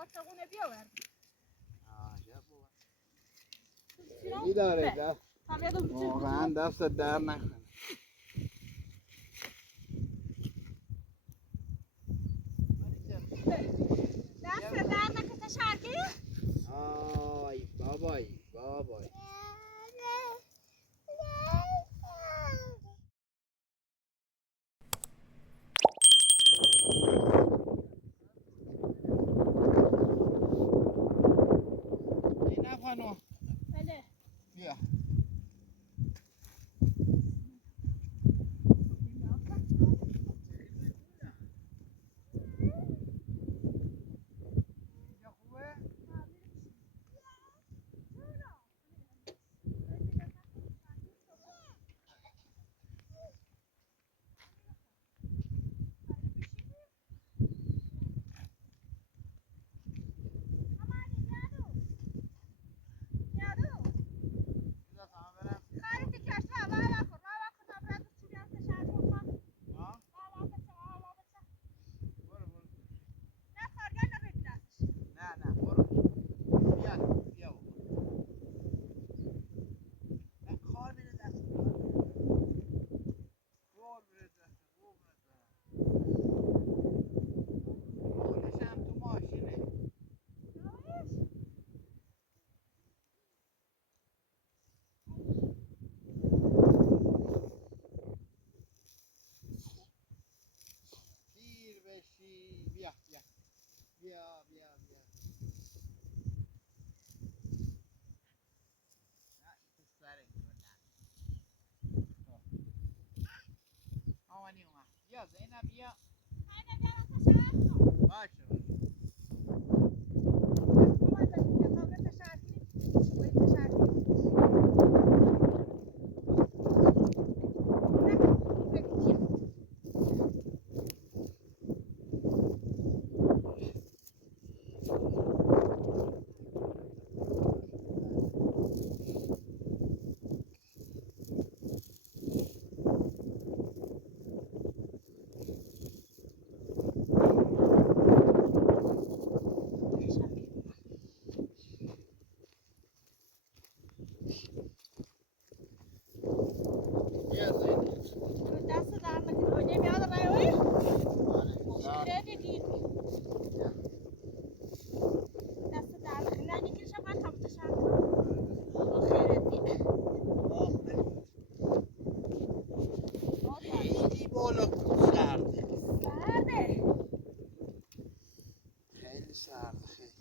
آسمونه بیاورد. میداره دست واقعا دست در نکنه. دست در نکنه شرکی؟ آی بابای بابای این خانم بله بیا بیا زینب بیا باشه دست در نکنه نمیاد رای خیلی دیر دست در نکنه نگیرش هم من تابوت خیلی بالا سرده خیلی سرده خیلی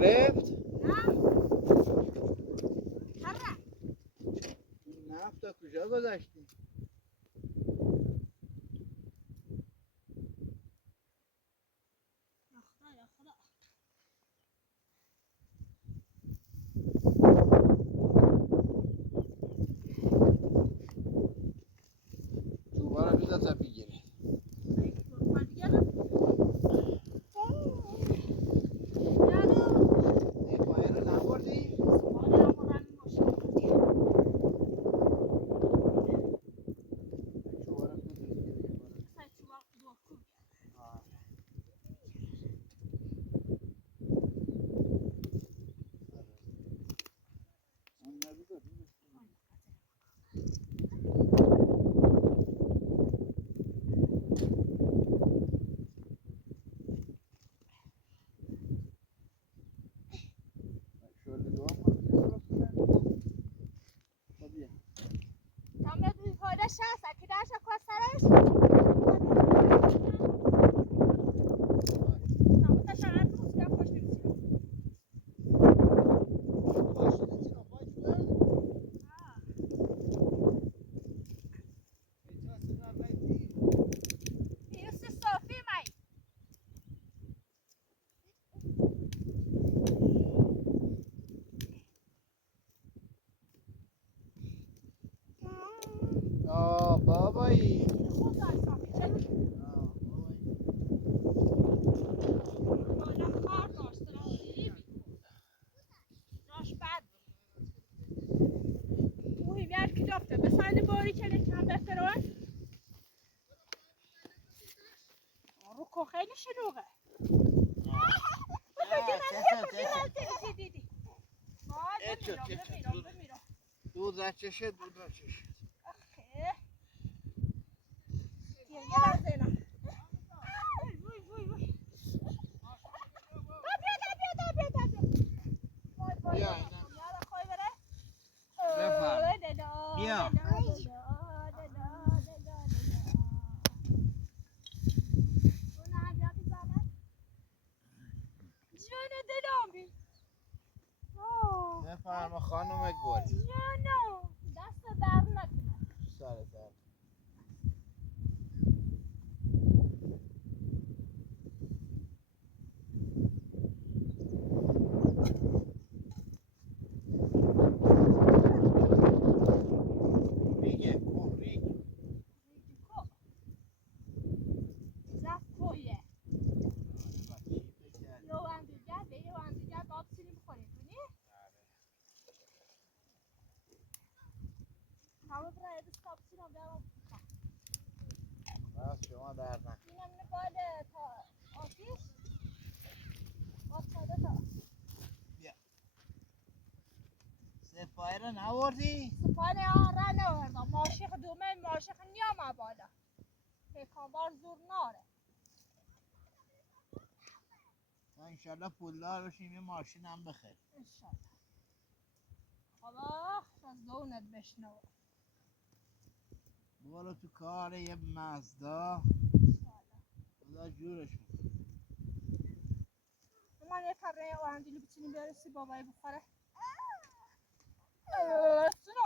گرفت؟ نفت تا کجا گذاشتی؟ چوبا رو بذار تا بگیره این پایه رو نبردی؟ چوبا رو بکن خیلی شلوغه. دیدی. بمیرم. دو چشه دو چشه. آخه. یه لحظه اینا. وای. بیا اینا. یالا خوی بره. بفرم. بیا. جان دلامی. بفرما خانم گل. جانم دست در نکنه. سر در. ریگه ریگ. بس شما در نکن. اینم نگاله تا آتیش آتاده تا بیا. سپای رو نوردی؟ سپانه ها را نوردم ماشیخ دومه ماشیخ نیام بالا پیکانبار زور ناره تا انشالله پولدار بشیم یه ماشین هم بخیر. انشالله خدا از دونت بشنو برو تو کار یه مزدا خدا جورش میکنه. من یه کبره آهندیلی بچینیم برسی بابایی بخوره جون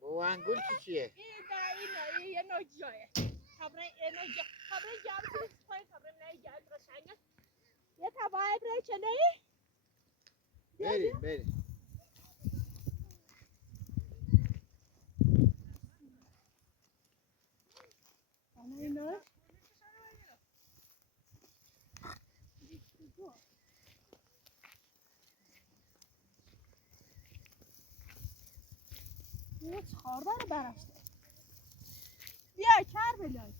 او انگول چیه؟ این یه نوع جایه کبره یه نوع جا کبره جا بسید پای کبره نه جا قشنگه یه تبایی برای چنهی بریم اینا یه چهار داره برشته بیا کر بلای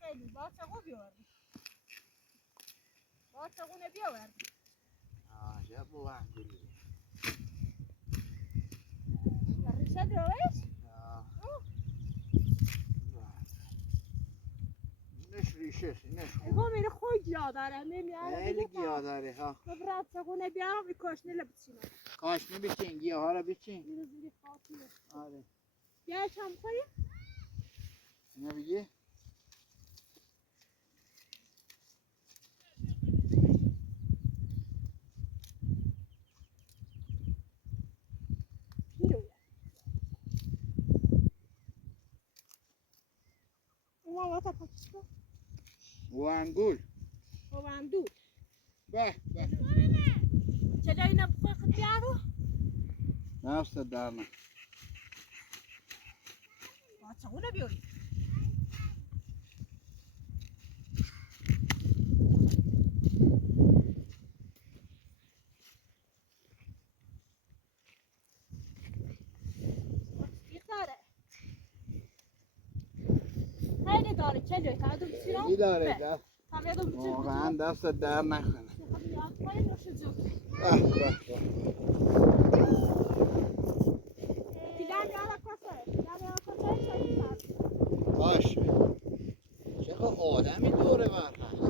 خیلی با چقو بیاوردی با چقونه بیاوردی عجب او انگولی ریشه دروش اینش ریشه اینش اگه میره خوی گیا داره نمیاره خیلی گیاه داره ها ببرد چقونه بیارم این کاشنه لبچینه کاشنه بچین گیاه ها رو بچین میره زیری خاطیه آره بیا چم خویی اینو بگی او انگول او اندو به چرا اینا بخواه خود بیارو نفست در نه با چقونه بیاری خیلی داره چلوی تا دو بسیرم خیلی داره دست واقعا دست در نکنه باشه چقدر آدمی دوره بر هست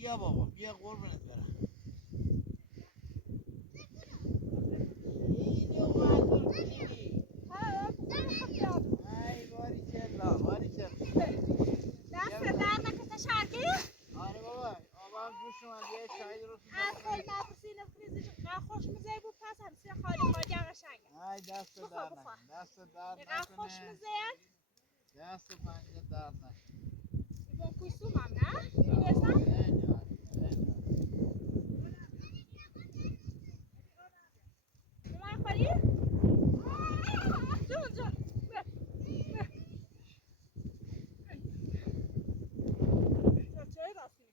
بیا بابا بیا قربونت برم. خیلی اومد خیلی. ای باری کلا باری کلا. دست در نکته شرکی؟ آره بابا آبام جوش اومد یه چای درست خیلی مبروسی نفریزی خوش مزه بود پس همسیه خالی خالی قشنگه. ای دست در نکن دست در نکنه. خوش مزه. دست پنجه در نکنه. با کوسوم هم نه؟ میرسم؟ اومد خالی؟ جون جون. چای راستی.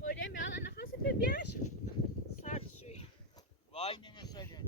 خورده میاد نفسی بیاش. سرد شوی. وای نمیشه.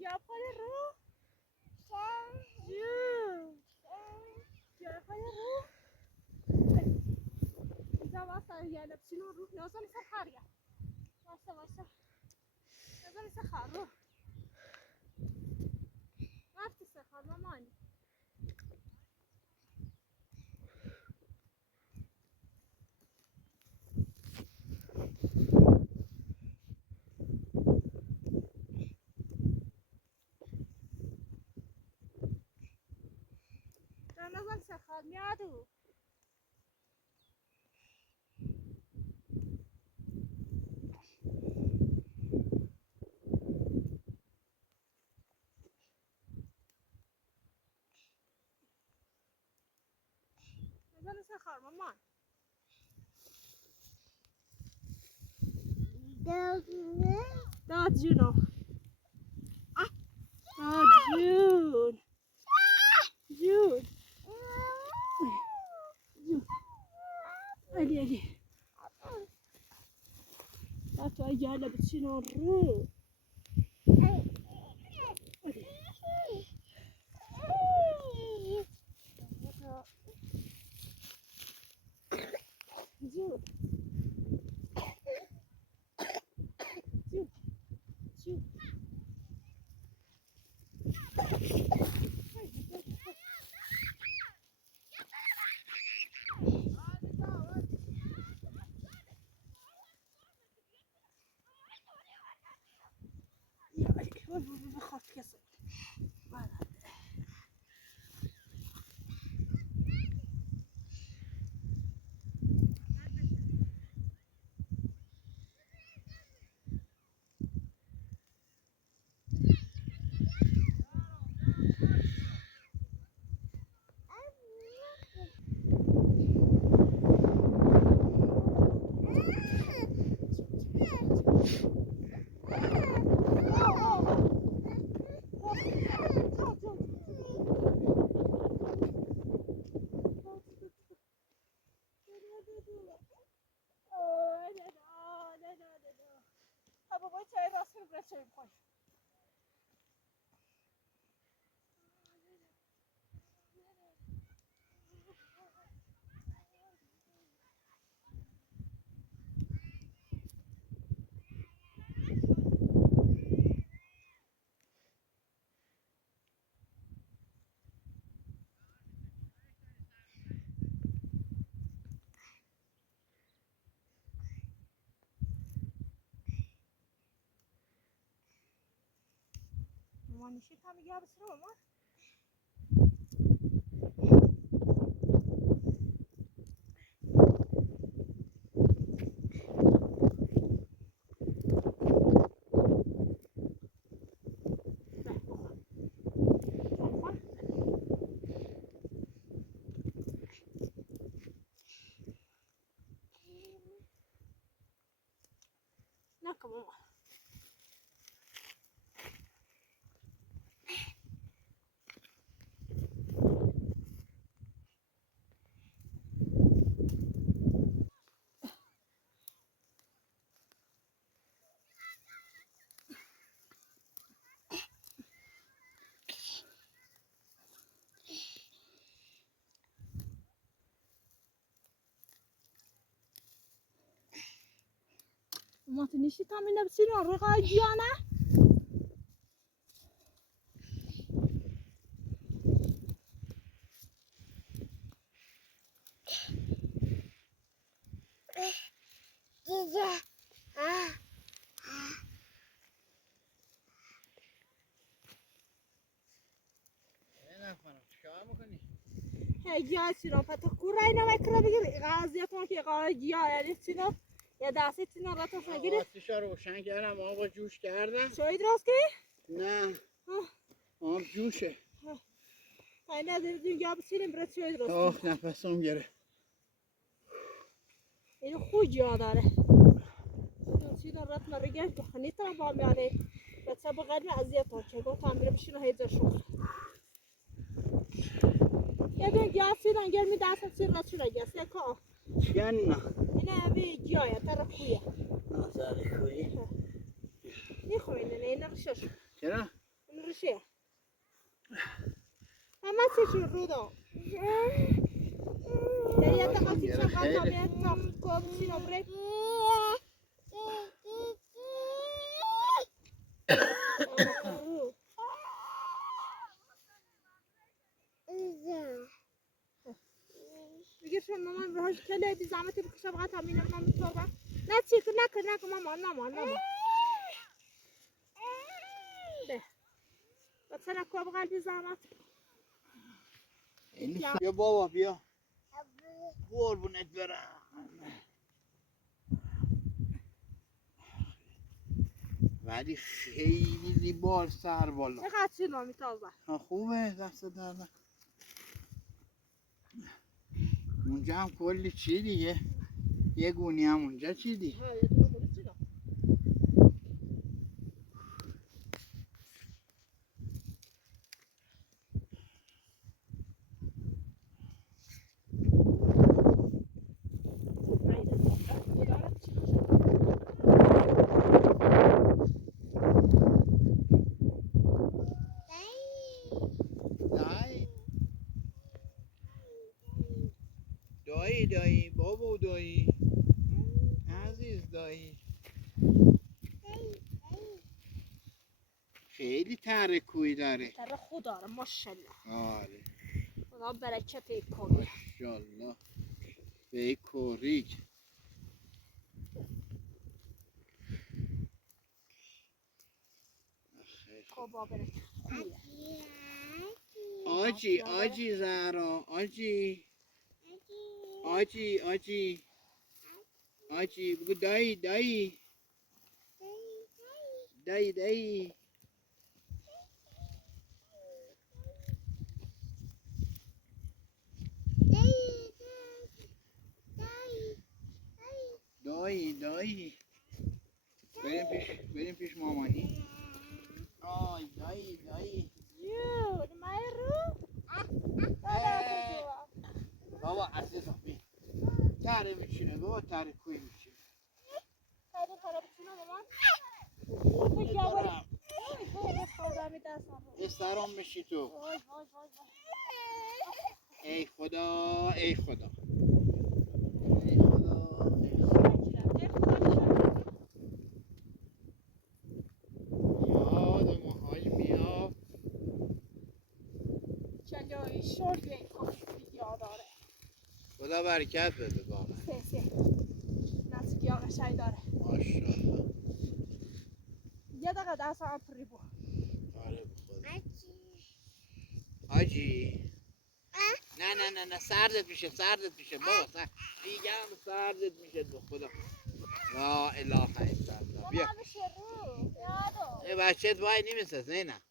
یا پاره رو جون یا پاره رو اینجا واسه یه لبسین رو نازم سخر یا واسه نازم سخر رو رفتی سخر مامانی نازم سخر میادو نازم سخر مامان داد جونو داد جون جون جون علی لا تأجل بتشينو الروح جون جون جون بخاف كسر بابا چای راست رو برسه میخوای مامان نیشی تا میگه بسیار مامان نکن مامان ما تنیشی تا می نبسین رقای جیانه نکنم چیکار میکنی؟ هی چیرا پتا کورای نمیکنه بگیر غازیت ما که قای جیا یعنی چینا یا دستی چینا را تو سنگیری آتیش رو روشن کردم آب جوش کردم شوید راست که نه آب جوشه اینه در دنیا بسیریم برد شوید راست آخ نفسم گره اینو خوی جا داره چینا رات مرگش بخنی تا با میاره بچه بقدر اذیت ها چه گفت هم بره بشینو هیزر شکر یه دون گیاه سیدن گرمی دستم سیر را چرا گیاه سیکا چیانا اینه اوی گیاه تر خویه نازاری خویی نیخواه اینه رشش چرا؟ این رشه همه چیش رو دو در یه دقیقه چیشم قطعا میاد تا کوب سینو بره بگیر شون مامان بهش کلی بی زحمتی بکشه بقید همینه مامان میتوبه نه چی نکن مامان ده بچه نکو بقید بی زحمت بیا بابا بیا قربونت برم ولی خیلی زیبا سر بالا چقدر چی نامی تازه خوبه دست در نکنه. اونجا هم کلی چی دیگه یه گونی هم اونجا چی دی ها یه دونه مولی چی دا دایی بابا دایی عزیز دایی خیلی تره کوی داره تره خود داره ماشالله آره خدا برکت کنه ماشالله به کوریک خدا برکت خویه آجی زهرا آجی بگو دایی دایی بریم پیش مامانی آی دایی جود مایرو بابا عزیزم بی تره میشینه بابا تره کوی میشینه تره بچینه مامان دارم خدا می دستم استرام میشی تو وای ای خدا یادم حال میاد چنگه شورت یک ویدیو داره خدا برکت بده واقعا سه نزدیکی ها قشنگ داره ماشاءالله یه دقیقه دست هم پری بود آره بخدا آجی نه نه نه نه سردت میشه بابا میگم سردت میشه به خدا. لا اله الا الله. بیا یه بچهت وای نمیسه زینب.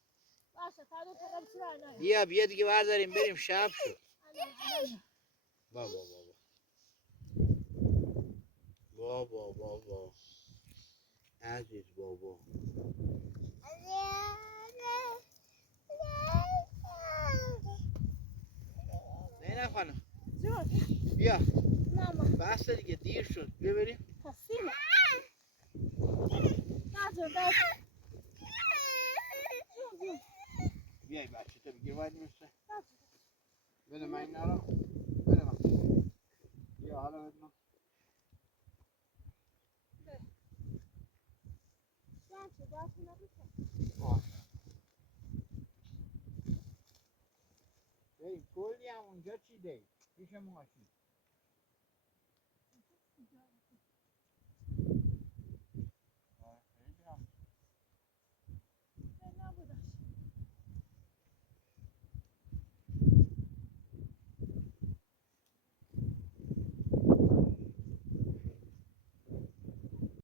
بیا دیگه برداریم بریم شب شد. بابا عزیز بابا. زینب خانم بیا بس دیگه دیر شد بیا بریم. بیای بچه تو بگیر باید میشه. بده من این نرو. بده من. بیا حالا بده من. بریم کلی هم اونجا چی دهی پیش ماشین.